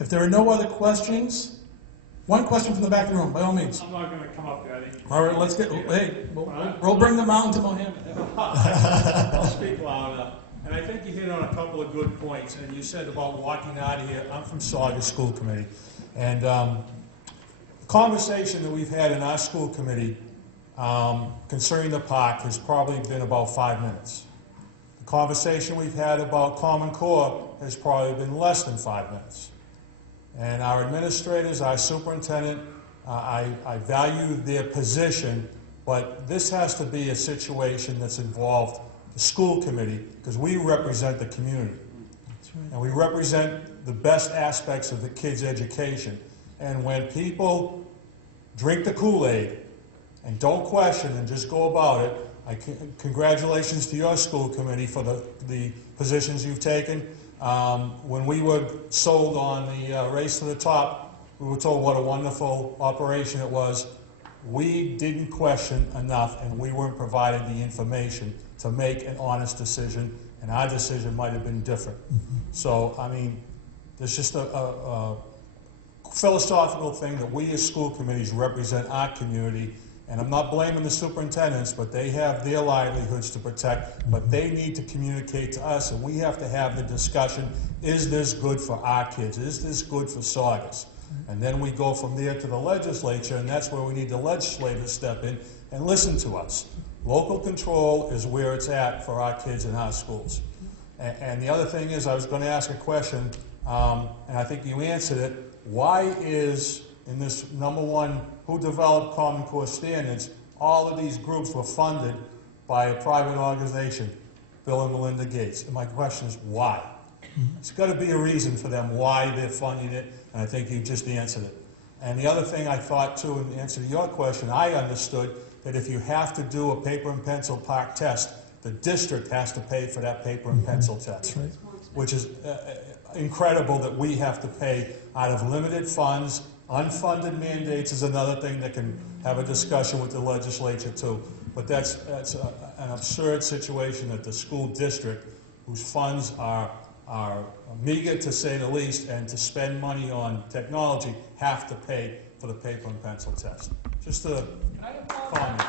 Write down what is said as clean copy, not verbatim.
If there are no other questions, one question from the back of the room, by all means. I'm not going to come up there. All right, let's get, hey, we'll bring the mountain to Mohammed. I'll speak louder. And I think you hit on a couple of good points. And you said about walking out of here. I'm from Saugus School Committee. And the conversation that we've had in our school committee concerning the park has probably been about 5 minutes. The conversation we've had about Common Core has probably been less than 5 minutes. And our administrators, our superintendent, I value their position, but this has to be a situation that's involved the school committee, because we represent the community. That's right. And we represent the best aspects of the kids' education. And when people drink the Kool-Aid and don't question and just go about it, congratulations to your school committee for the positions you've taken. When we were sold on the race to the top, we were told what a wonderful operation it was. We didn't question enough, and we weren't provided the information to make an honest decision, and our decision might have been different. So, I mean, there's just a philosophical thing that we as school committees represent our community, and I'm not blaming the superintendents, but they have their livelihoods to protect, but they need to communicate to us, and we have to have the discussion, is this good for our kids? Is this good for Saugus? And then we go from there to the legislature, and that's where we need the legislators to step in and listen to us. Local control is where it's at for our kids in our schools. And the other thing is, I was going to ask a question, and I think you answered it. Why is, in this number one, who developed Common Core standards, all of these groups were funded by a private organization, Bill and Melinda Gates? And my question is, why? It's got to be a reason for them why they're funding it, and I think you just answered it. And the other thing I thought, too, in answer to your question, I understood that if you have to do a paper and pencil park test, the district has to pay for that paper and pencil test, right, which is incredible that we have to pay out of limited funds. Unfunded mandates is another thing that can have a discussion with the legislature, too. But that's an absurd situation that the school district, whose funds are meager to say the least, and to spend money on technology, have to pay for the paper and pencil test. Just a comment.